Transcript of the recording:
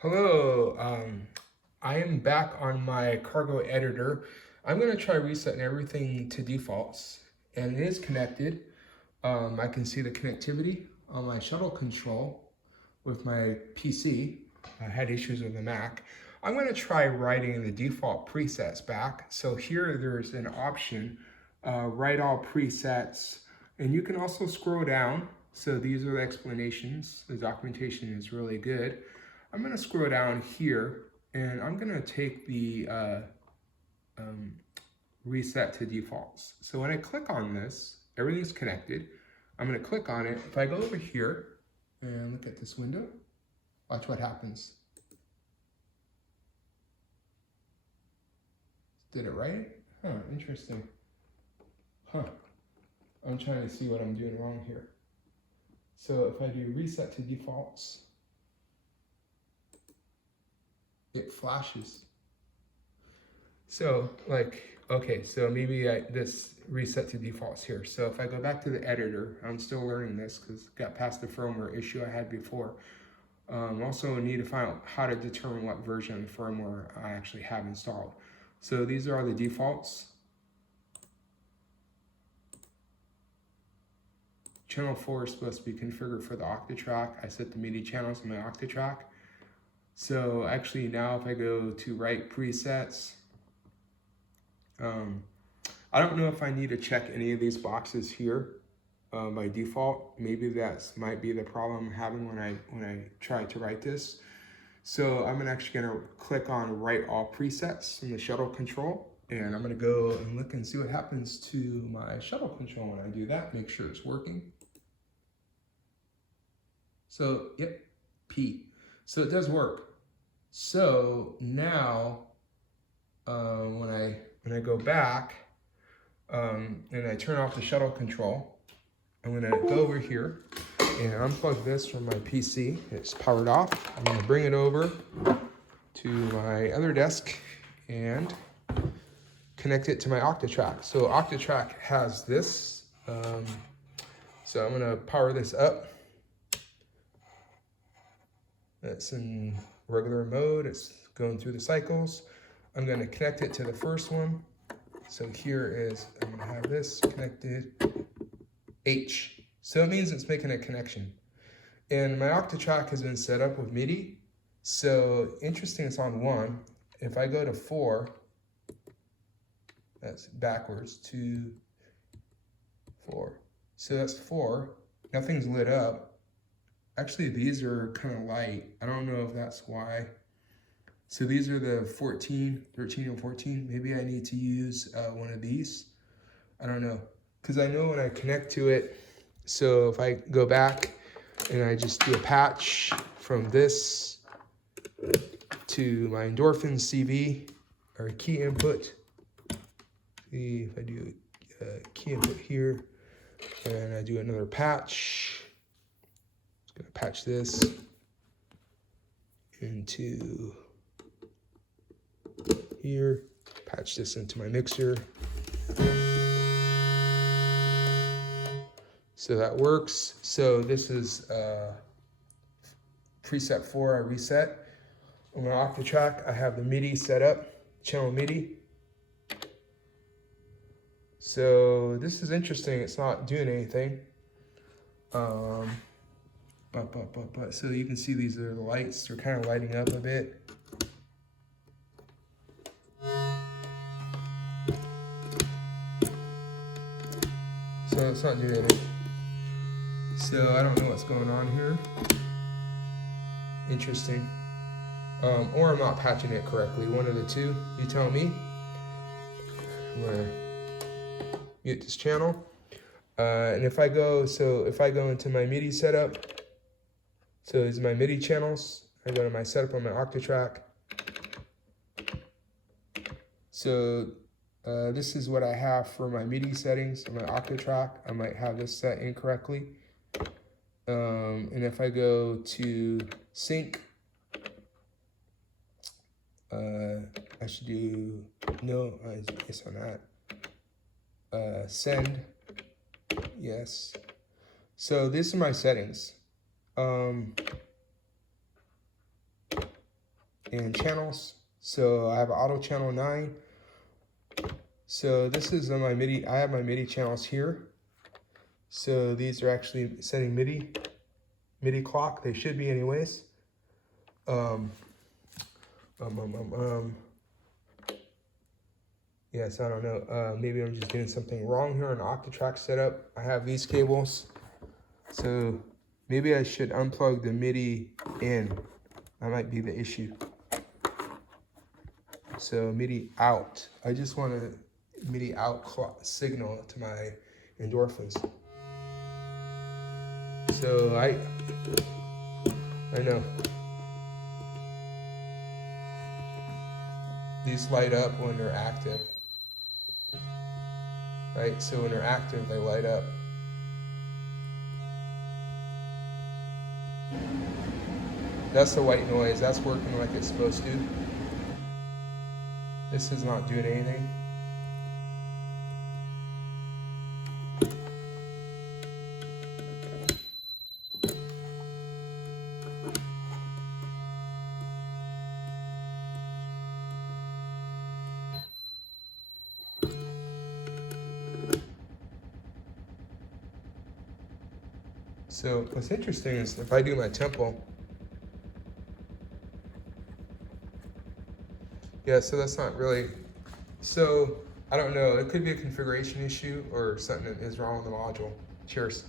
Hello, I am back on my cargo editor. I'm going to try resetting everything to defaults, and it is connected. I can see the connectivity on my shuttle control with my PC. I had issues with the Mac. I'm going to try writing the default presets back. So here there's an option, write all presets, and you can also scroll down. So these are the explanations. The documentation is really good. I'm going to scroll down here and I'm going to take the reset to defaults. So when I click on this, everything's connected. I'm going to click on it. If I go over here and look at this window, watch what happens. Did it right? Huh, interesting. Huh. I'm trying to see what I'm doing wrong here. So if I do reset to defaults, it flashes. So okay, so maybe this reset to defaults here. So if I go back to the editor, I'm still learning this because got past the firmware issue I had before. Also need to find out how to determine what version of firmware I actually have installed. So these are all the defaults. Channel 4 is supposed to be configured for the Octatrack. I set the MIDI channels on my Octatrack. So actually now if I go to write presets, I don't know if I need to check any of these boxes here by default. Maybe that might be the problem I'm having when I try to write this. So I'm actually gonna click on write all presets in the shuttle control, and I'm gonna go and look and see what happens to my shuttle control when I do that, make sure it's working. So, yep, P. So it does work. So now, when I go back and I turn off the shuttle control, I'm gonna go over here and unplug this from my PC. It's powered off. I'm gonna bring it over to my other desk and connect it to my Octatrack. So Octatrack has this. So I'm gonna power this up. It's in regular mode. It's going through the cycles. I'm gonna connect it to the first one. So here is, I'm gonna have this connected, H. So it means it's making a connection. And my Octatrack has been set up with MIDI. So interesting, it's on 1. If I go to 4, that's backwards, 2, 4. So that's 4, nothing's lit up. Actually, these are kind of light. I don't know if that's why. So these are the 13 or 14. Maybe I need to use one of these. I don't know. Because I know when I connect to it, so if I go back and I just do a patch from this to my Endorphin CV, or key input. See if I do key input here, and I do another patch. I'm gonna patch this into here, patch this into my mixer. So that works. So this is preset 4, I reset. On my Octatrack, I have the MIDI set up, channel MIDI. So this is interesting, it's not doing anything. So you can see these are the lights, they're kind of lighting up a bit. So it's not doing anything. So I don't know what's going on here. Interesting. Or I'm not patching it correctly. One of the two. You tell me. I'm gonna mute this channel. And if I go into my MIDI setup, so these are my MIDI channels. I go to my setup on my Octatrack. So this is what I have for my MIDI settings on my Octatrack. I might have this set incorrectly. And if I go to sync, I should do, no, it's on that. Send, yes. So these are my settings. and channels. So I have auto channel 9. So this is my MIDI. I have my MIDI channels here. So these are actually setting MIDI clock. They should be anyways. Yes, I don't know. Maybe I'm just getting something wrong here on Octatrack setup. I have these cables. So maybe I should unplug the MIDI in. That might be the issue. So MIDI out. I just want a MIDI out signal to my endorphins. So I know. These light up when they're active. Right, so when they're active, they light up. That's the white noise. That's working like it's supposed to. This is not doing anything. So what's interesting is if I do my tempo, yeah, so that's not really, so I don't know, it could be a configuration issue or something is wrong with the module. Cheers.